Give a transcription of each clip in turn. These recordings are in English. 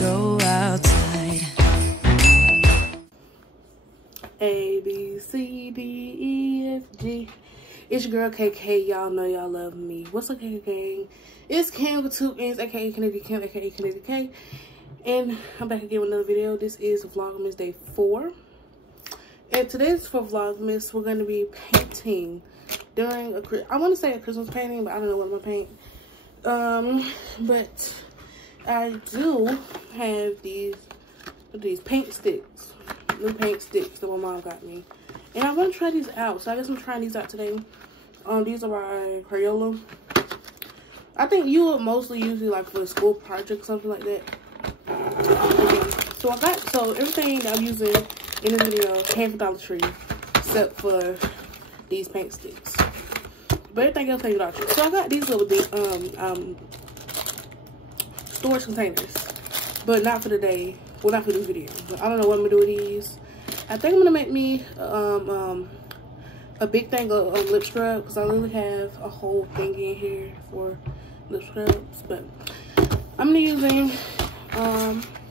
go outside. A, B, C, D, E, F, G. It's your girl KK. Y'all know y'all love me. What's up, KK gang? It's Kim with 2 N's, aka Kennedy Kim, aka Kennedy K. And I'm back again with another video. This is Vlogmas Day 4. And today's for Vlogmas. We're going to be painting during I want to say a Christmas painting, but I don't know what I'm going to paint. But I do have these paint sticks. New paint sticks that my mom got me. And I want to try these out. So I guess I'm trying these out today. These are by Crayola. I think you would mostly use it like for a school project or something like that. So everything that I'm using in this video came from Dollar Tree, except for these paint sticks. But everything else came from Dollar Tree. So I got these little storage containers, but not for the day. Well, not for this video. But I don't know what I'm gonna do with these. I think I'm gonna make me a big thing of lip scrub, because I literally have a whole thing in here for lip scrubs. But I'm gonna using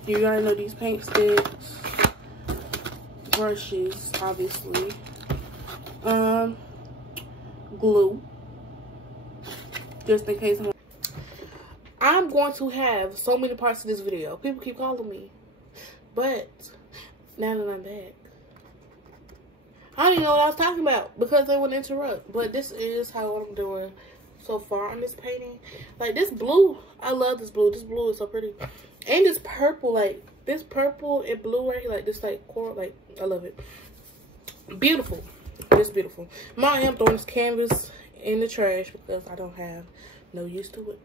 you already know these paint sticks, brushes, obviously, glue, just in case. I'm going to have so many parts of this video. People keep calling me, but now that I'm back, I don't even know what I was talking about because they wouldn't interrupt. But this is how I'm doing so far on this painting. Like this blue, I love this blue. This blue is so pretty. And this purple, like this purple and blue right here, like this like coral, like I love it. Beautiful. It's beautiful. I am throwing this canvas in the trash because I don't have no use to it.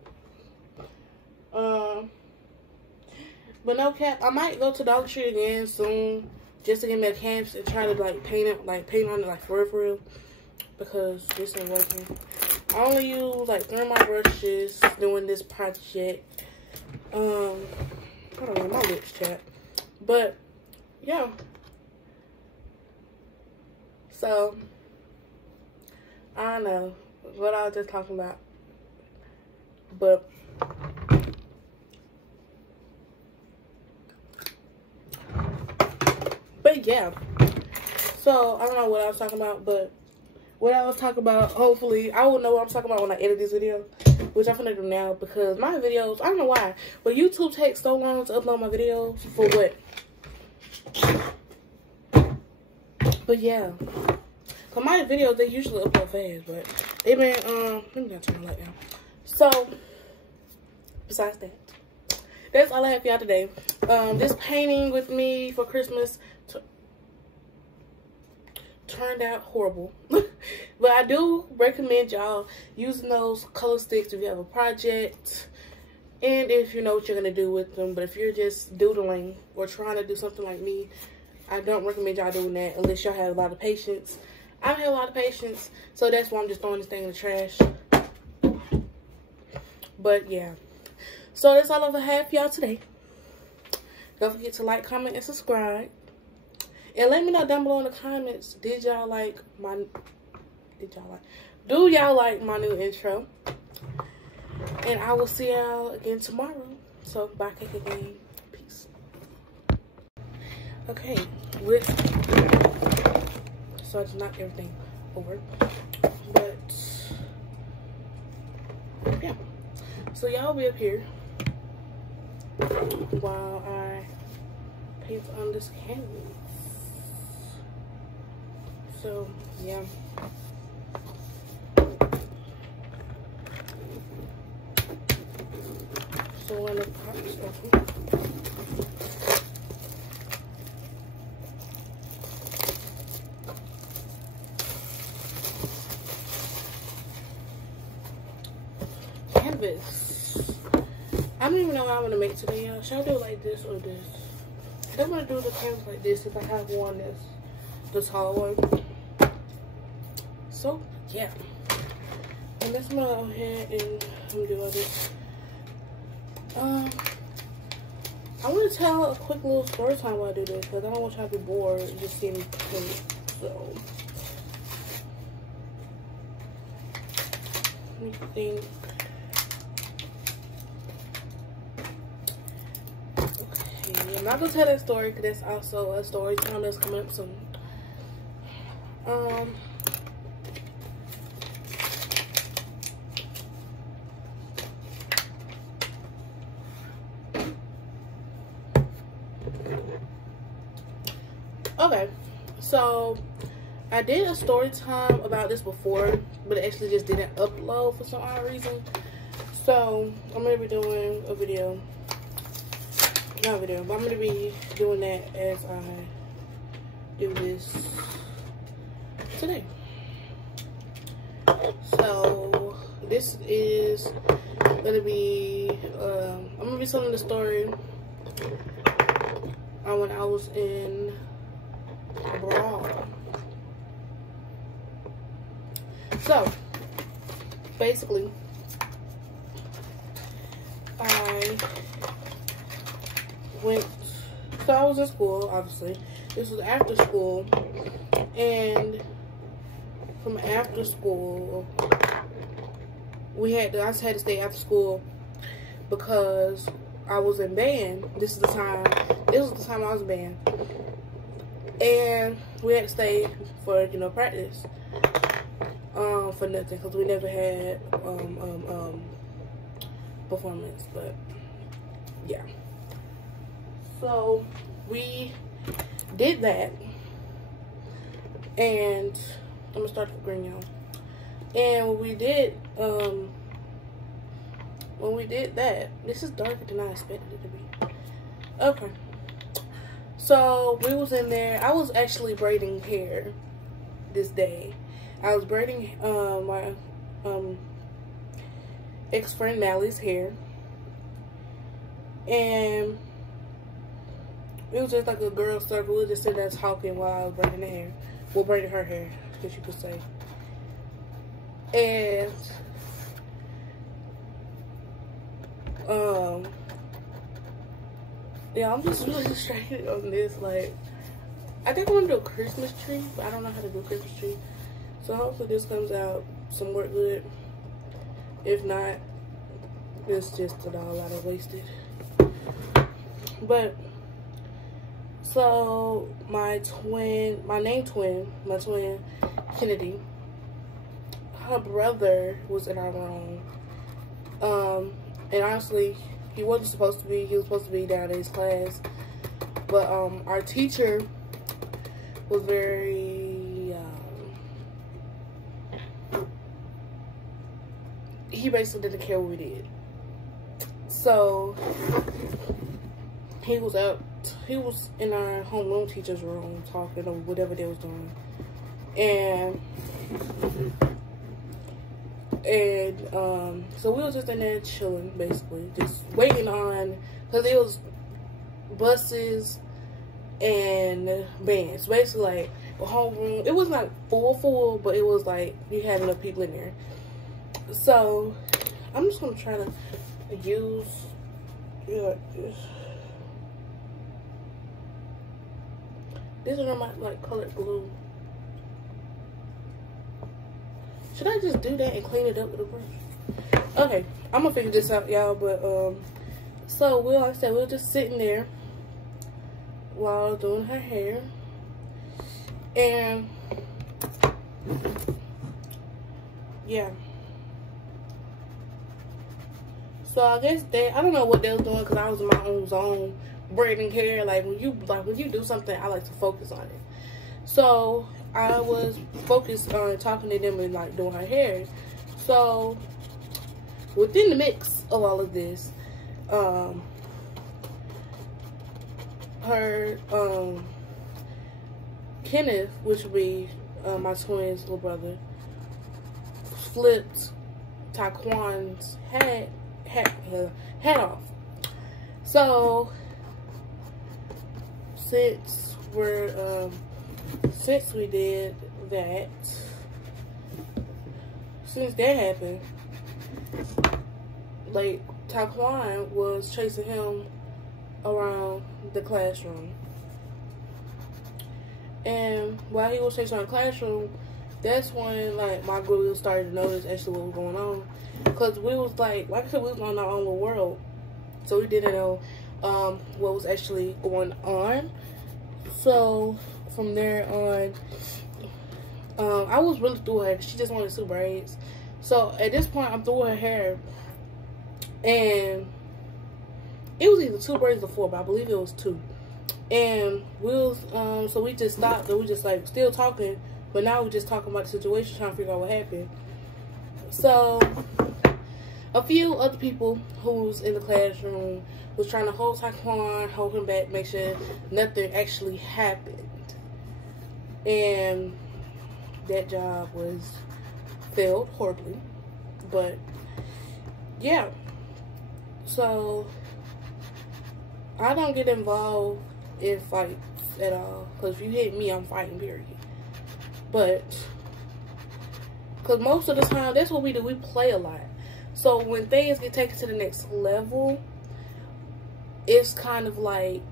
But no cap, I might go to Dollar Tree again soon just to get me a canvas and try to like paint on it like for real, because this ain't working. I only use like 3 of my brushes doing this project. I don't know, my lips chat. But yeah. So I don't know what I was just talking about. But yeah. So I don't know what I was talking about, but what I was talking about, hopefully I will know what I'm talking about when I edit this video, which I'm gonna do now, because my videos, I don't know why, but YouTube takes so long to upload my videos. For what? But yeah, cause my videos, they usually upload fast, but they've been let me not turn the light down. So besides that, that's all I have for y'all today. This painting with me for Christmas turned out horrible. But I do recommend y'all using those color sticks if you have a project and if you know what you're going to do with them. But if you're just doodling or trying to do something like me, I don't recommend y'all doing that unless y'all have a lot of patience. I don't have a lot of patience, so that's why I'm just throwing this thing in the trash. But yeah, so that's all I have for y'all today. Don't forget to like, comment, and subscribe. And let me know down below in the comments, do y'all like my new intro? And I will see y'all again tomorrow. So bye, KK gang. Peace. Okay, so I just knocked everything over. But yeah. So y'all be up here while I paint on this canvas. So yeah. So when the pot is open, canvas. I don't even know what I want to make today, y'all. Should I do it like this or this? I don't want to do the canvas like this if I have one that's the tall one. So yeah, and let's go ahead and do all this. I want to tell a quick little story time while I do this, because I don't want y'all to be bored and just see me paint. So let me think. Okay. I'm not gonna tell that story because that's also a story time that's coming up soon. Okay, so I did a story time about this before, but it actually just didn't upload for some odd reason. So I'm gonna be doing a video, not a video, but I'm gonna be doing that as I do this today. So this is gonna be I'm gonna be telling the story when I was in abroad. So basically I was in school, obviously. This was after school, and from after school I just had to stay after school because I was in band. This was the time I was in band, and we had to stay for practice for nothing because we never had performance. But yeah, so we did that, and I'm gonna start with green, y'all. And when we did that, this is darker than I expected it to be. Okay, so we was in there. I was actually braiding hair this day. I was braiding my ex-friend Mally's hair, and it was just like a girl circle. We were just sitting there talking while I was braiding the hair. Well, braiding her hair, I guess you could say. And yeah, I'm just really frustrated on this. Like, I think I want to do a Christmas tree, but I don't know how to do a Christmas tree. So hopefully this comes out somewhat good. If not, it's just a lot of wasted. But so my twin Kennedy, her brother was in our room. And honestly, he wasn't supposed to be. He was supposed to be down in his class. But our teacher was very he basically didn't care what we did. So he was in our homeroom teacher's room talking or whatever they was doing. And so we was just in there chilling, basically, just waiting on, because it was buses and bands, basically like a homeroom. It was not full, but it was like you had enough people in there. So I'm just gonna try to use this. This is my colored glue. Should I just do that and clean it up with a brush? Okay, I'm gonna figure this out, y'all. But so like I said, we were just sitting there while I was doing her hair, and yeah. So I guess I don't know what they was doing because I was in my own zone braiding hair. Like when you do something, I like to focus on it. So I was focused on talking to them and like doing her hair. So within the mix of all of this, Kenneth, which would be my twin's little brother, flipped Taquan's hat off. So since we did that, since that happened, like Taquan was chasing him around the classroom, and while he was chasing around the classroom, that's when like my group started to notice actually what was going on, because we was like I said, we was on our own little world, so we didn't know what was actually going on. So from there on, I was really through her. She just wanted 2 braids. So at this point, I'm through her hair, and it was either 2 braids or 4, but I believe it was 2. And we was so we just stopped, and we just like still talking, but now we're just talking about the situation, trying to figure out what happened. So a few other people who's in the classroom was trying to hold Taekwon, hold him back, make sure nothing actually happened. And that job failed horribly. But yeah. So I don't get involved in fights at all. Because if you hit me, I'm fighting, period. But because most of the time, that's what we do. We play a lot. So when things get taken to the next level, it's kind of like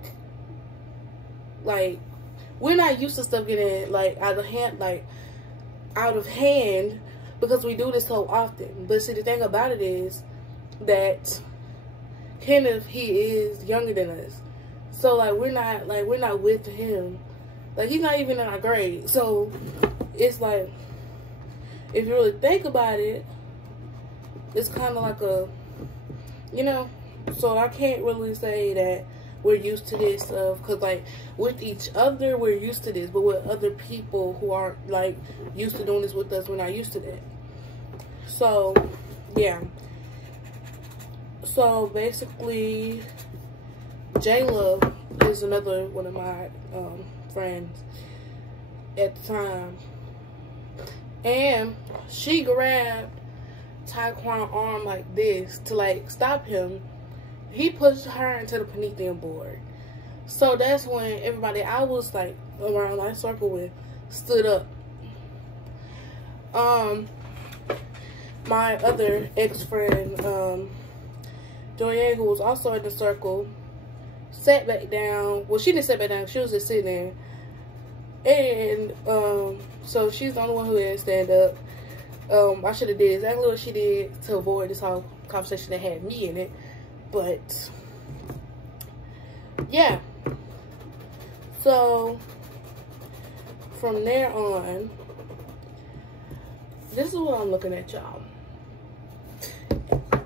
we're not used to stuff getting like out of hand because we do this so often. But see, the thing about it is that Kenneth, he is younger than us, so like we're not with him. Like, he's not even in our grade. So it's like, if you really think about it, it's kind of like a, you know. So I can't really say that we're used to this because like with each other we're used to this, but with other people who aren't like used to doing this with us, we're not used to that. So yeah. So basically, Jayla is another one of my friends at the time, and she grabbed Taekwon's arm like this to like stop him. He pushed her into the Pantheon board. So that's when everybody I was like around my circle with stood up. My other ex-friend, Joanne, who was also in the circle, sat back down. Well, she didn't sit back down. She was just sitting there. And so she's the only one who didn't stand up. I should have did exactly what she did to avoid this whole conversation that had me in it. But yeah. So from there on, this is what I'm looking at, y'all.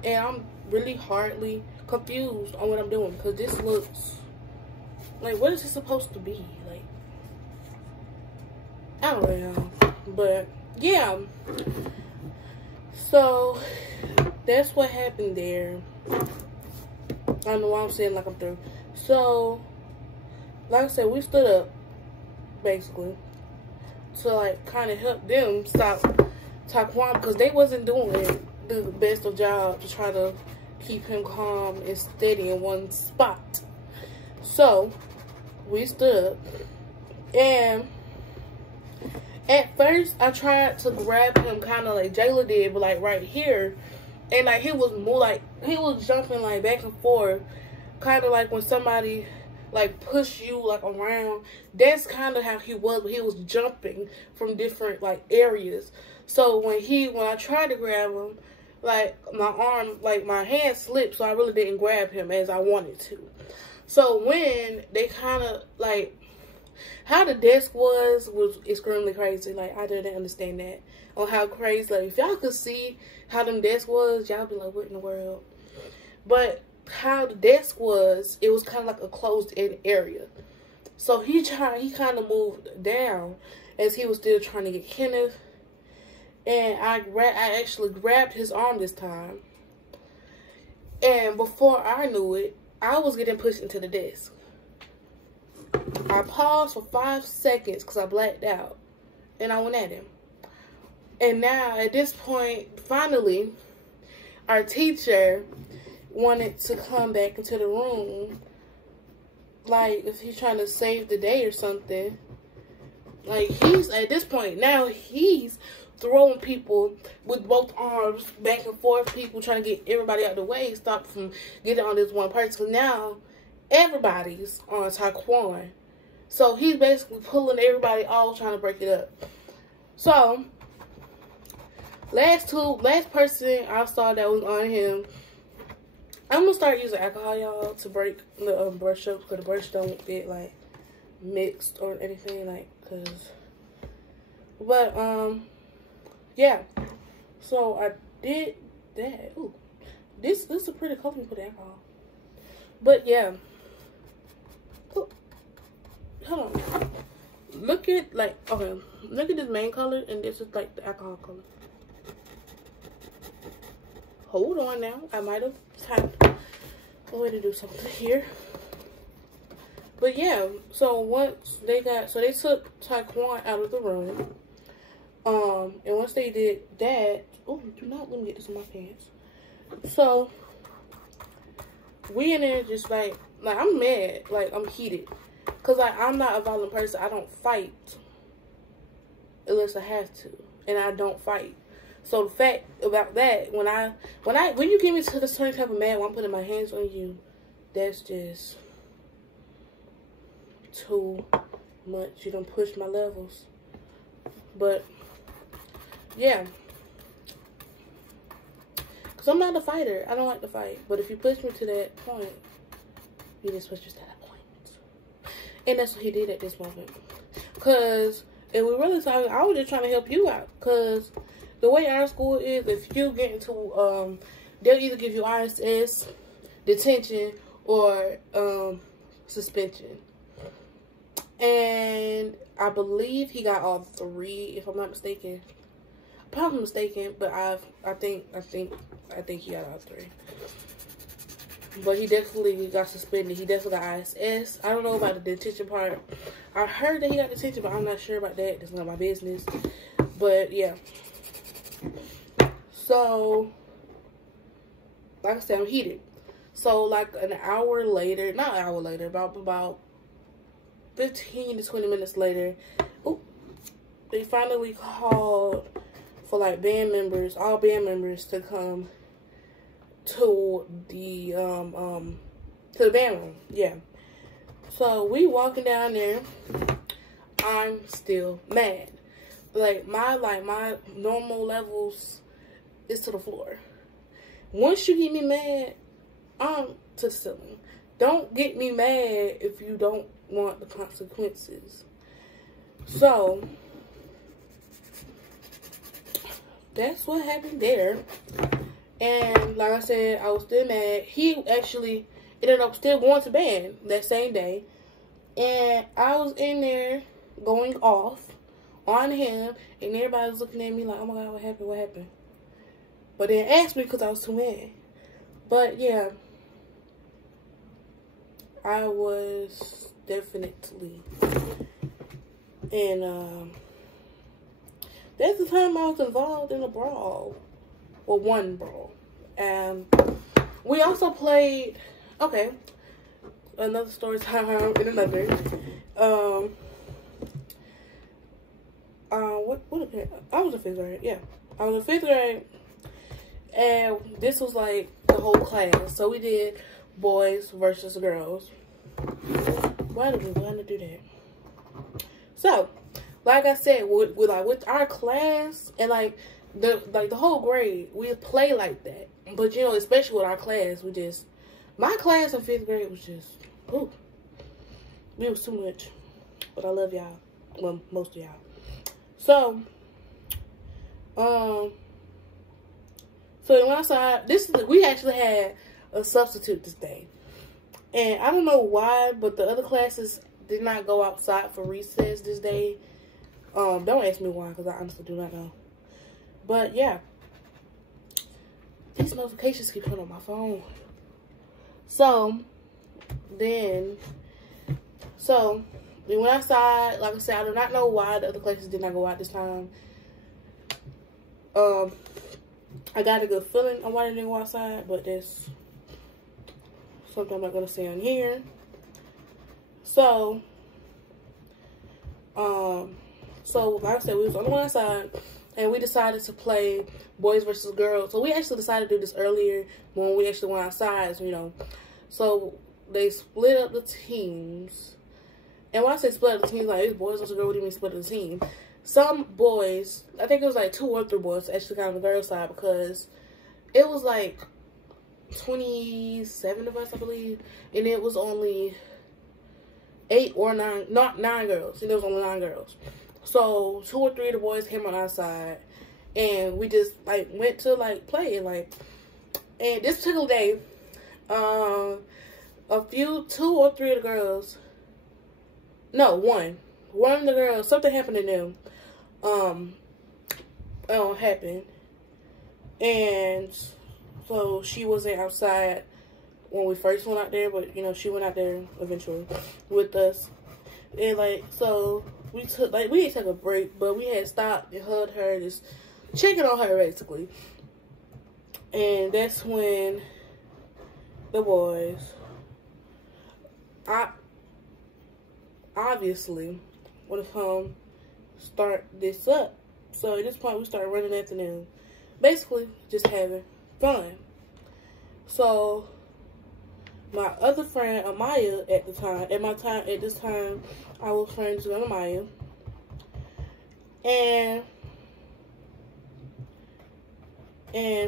And I'm really hardly confused on what I'm doing, because this looks like, what is it supposed to be? Like, I don't know, but yeah. So that's what happened there. I don't know why I'm saying like I'm through. So like I said, we stood up basically to like kind of help them stop Taekwon, because they wasn't doing the best of job to try to keep him calm and steady in one spot. So we stood up, and at first I tried to grab him kind of like Jayla did, but like right here, and like he was more like, he was jumping like back and forth, kind of like when somebody like push you like around. That's kind of how he was, but he was jumping from different like areas. So when I tried to grab him, like my arm, like my hand slipped, so I really didn't grab him as I wanted to. So when they kind of like, how the desk was extremely crazy. Like, I didn't understand that. On how crazy, like, if y'all could see how them desk was, y'all be like, what in the world? But how the desk was, it was kind of like a closed-in area. So he kind of moved down as he was still trying to get Kenneth. And I actually grabbed his arm this time. And before I knew it, I was getting pushed into the desk. I paused for 5 seconds because I blacked out. And I went at him. And now, at this point, finally, our teacher wanted to come back into the room. Like, if he's trying to save the day or something. Like, he's, at this point, now he's throwing people with both arms back and forth. People trying to get everybody out of the way, stop from getting on this one person. So now, everybody's on Taekwon. So he's basically pulling everybody off, trying to break it up. So last person I saw that was on him I'm gonna start using alcohol, y'all, to break the brush up, because the brush don't get like mixed or anything, like, but yeah. So I did that. Ooh, this is a pretty color for the alcohol. But yeah. Ooh, hold on. Look at look at this main color, and this is like the alcohol color. Hold on now. I might have typed a way to do something here. But yeah, so once they took Taekwon out of the room. And once they did that, oh, do not let me get this in my pants. So we in there just like I'm mad, like I'm heated, cause like I'm not a violent person. I don't fight unless I have to, and I don't fight. So the fact about that, when you get me to the certain type of mad when I'm putting my hands on you, that's just too much. You don't push my levels. But yeah, because I'm not a fighter. I don't like to fight. But if you push me to that point, you just push me to that point. And that's what he did at this moment. Because if we really talking, I was just trying to help you out. Because the way our school is, if you get into, they'll either give you ISS, detention, or suspension. And I believe he got all three, if I'm not mistaken. Probably mistaken, but I think he got all three. But he definitely got suspended. He definitely got ISS. I don't know about the detention part. I heard that he got detention, but I'm not sure about that. That's not my business. But yeah. So, like I said, I'm heated. So like an hour later, not an hour later, about 15 to 20 minutes later, they finally called for like band members, all band members, to come to the band room. Yeah. So we walking down there. I'm still mad. Like my normal levels is to the floor. Once you get me mad, I'm to the ceiling. Don't get me mad if you don't want the consequences. So that's what happened there. And like I said, I was still mad. He actually ended up still going to band that same day. And I was in there going off on him, and everybody was looking at me like, oh my God, what happened? What happened? But they asked me because I was too mad. But yeah, I was definitely. And that's the time I was involved in a brawl. Well, one brawl. And we also played, okay, another story time in another. What I was in 5th grade, yeah. I was in 5th grade, and this was like the whole class. So we did boys versus girls. Why did we want to do that? So, like I said, with our class and like the whole grade, we play like that. But you know, especially with our class, my class in 5th grade was just, ooh, it was too much. But I love y'all. Well, most of y'all. So, so when I saw we actually had a substitute this day. And I don't know why, but the other classes did not go outside for recess this day. Don't ask me why, because I honestly do not know. But yeah, these notifications keep coming on my phone. So we went outside. Like I said, I do not know why the other classes did not go out this time. I got a good feeling on why they didn't go outside, but that's something I'm not gonna say on here. So, like I said, we was on the one side, and we decided to play boys versus girls. So we actually decided to do this earlier when we actually went outside, you know. So they split up the teams. And when I say split up the teams, like, it's boys versus girls, what do you mean split up the team? Some boys, I think it was like 2 or 3 boys actually got on the girls' side, because it was like 27 of us, I believe, and it was only 8 or 9, not 9 girls, and there was only 9 girls. So 2 or 3 of the boys came on our side, and we just like went to like play, like. And this particular day, 2 or 3 of the girls, no, one of the girls, something happened to them, happened, and so she wasn't outside when we first went out there, but you know, she went out there eventually with us, and like, so we took a break, but we had stopped and hugged her, just checking on her basically. And that's when the boys, obviously want to come start this up. So at this point, we started running after them, basically just having fun. So my other friend Amaya at this time, I was friends with Amaya, and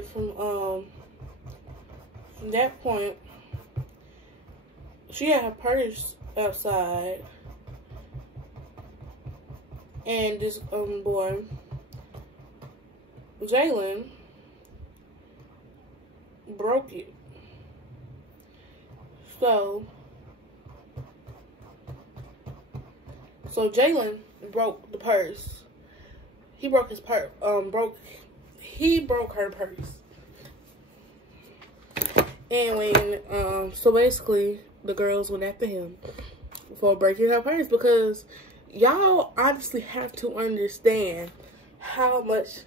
from that point, she had her purse outside, and this boy, Jalen, broke it. So Jalen broke the purse. He broke his purse. He broke her purse. And when, so basically, the girls went after him for breaking her purse, because y'all honestly have to understand how much,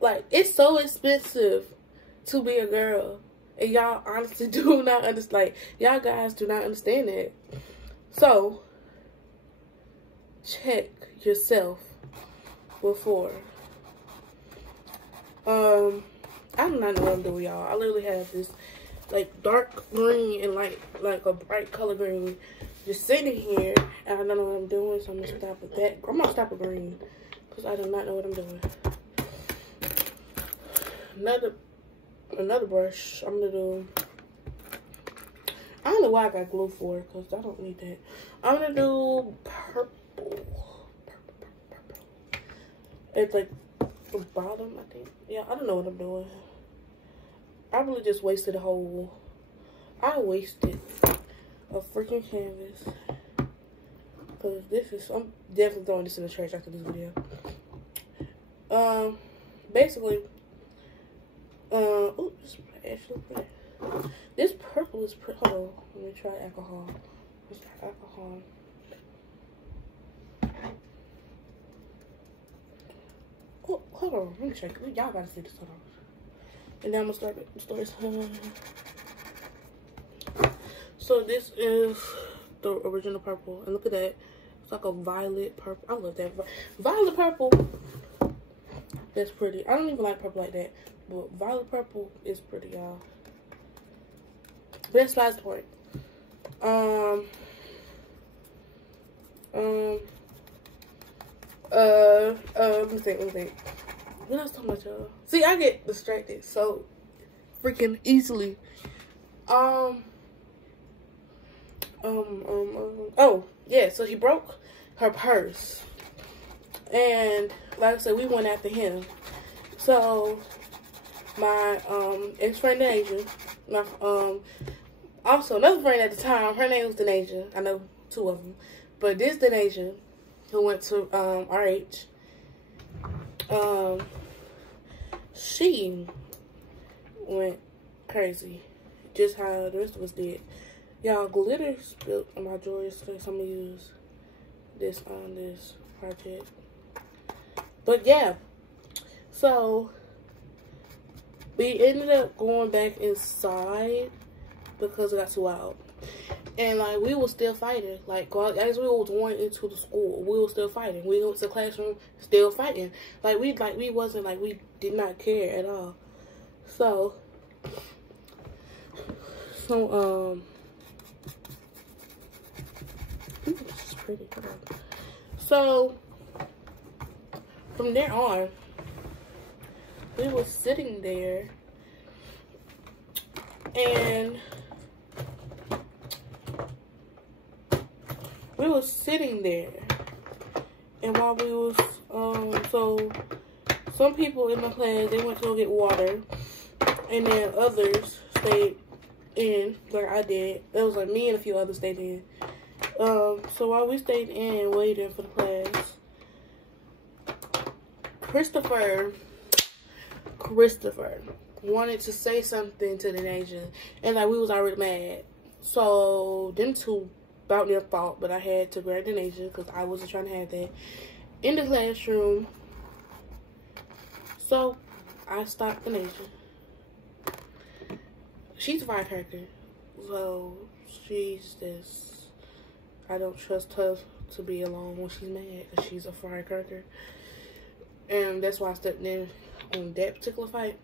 like, it's so expensive to be a girl. And y'all honestly do not understand, like, y'all guys do not understand that. So, check yourself before. I do not know what I'm doing, y'all. I literally have this like dark green and like a bright color green just sitting here, and I don't know what I'm doing, so I'm gonna stop with that. I'm gonna stop with green because I do not know what I'm doing. Another brush I'm gonna do. I don't know why I got glue for, because I don't need that. I'm gonna do purple. It's like the bottom, I think. Yeah, I don't know what I'm doing. I really just wasted I wasted a freaking canvas. Because I'm definitely throwing this in the trash after this video. Basically, ooh, this is actually pretty. This purple is pretty. Hold on, let me try alcohol. Let's try alcohol. Oh, hold on, let me check. Y'all gotta see this. Hold on. And then I'm gonna start the story time. So this is the original purple, and look at that. It's like a violet purple. I love that violet purple. That's pretty. I don't even like purple like that, but violet purple is pretty, y'all. But that's besides the point. Let me think. What else talking about, y'all? See, I get distracted so freaking easily. Oh, yeah, so he broke her purse. And like I said, we went after him. So my ex-friend Denasia, also another friend at the time, her name was Denasia. I know 2 of them. But this Denasia, who went to RH, she went crazy, just how the rest of us did. Y'all, glitter spilled on my drawers, so I'm gonna use this on this project. But yeah, so we ended up going back inside because it got too loud. And like, we were still fighting. Like, as we was going into the school, we were still fighting. We went to the classroom, still fighting. Like, we wasn't like, we did not care at all. So this is pretty. So from there on, we were sitting there, And we was sitting there, and while we was so some people in my class, they went to go get water, and then others stayed in like I did. It was like me and a few others stayed in. So while we stayed in waiting for the class, Christopher wanted to say something to the nation, and like we was already mad. So them two about their fault, but I had to grab the nation because I wasn't trying to have that in the classroom. So I stopped the nation. She's a firecracker, so she's this. I don't trust her to be alone when she's mad, because she's a firecracker. And that's why I stepped in on that particular fight.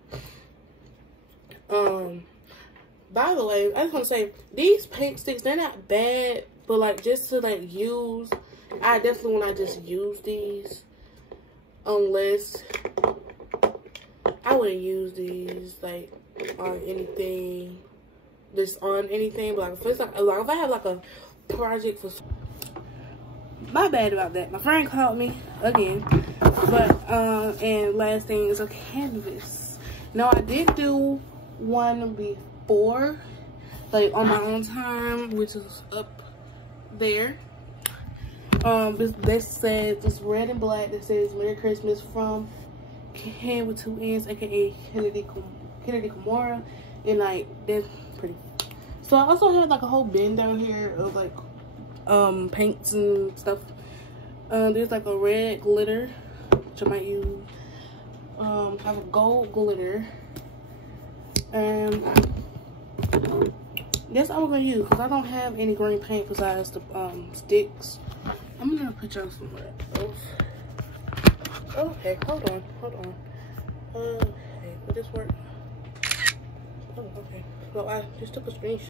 By the way, I just want to say, these paint sticks, they're not bad, but like just to like use, I definitely will not just use these unless I wouldn't use these like on anything, just on anything. But like if I have like a project for, my bad about that. My friend called me again. But and last thing is a canvas. Now I did do one before, like on my own time, which is up there. This says, it's red and black, that says Merry Christmas from Hand with Two Ends, aka Kennedy Kimura, and like that's pretty. So I also have like a whole bin down here of like paints and stuff. There's like a red glitter, which I might use. I have a gold glitter, and that's all I'm gonna use because I don't have any green paint besides the sticks. I'm gonna put y'all somewhere else. Okay, hold on. Okay, will this work? Oh, okay. No, I just took a screenshot.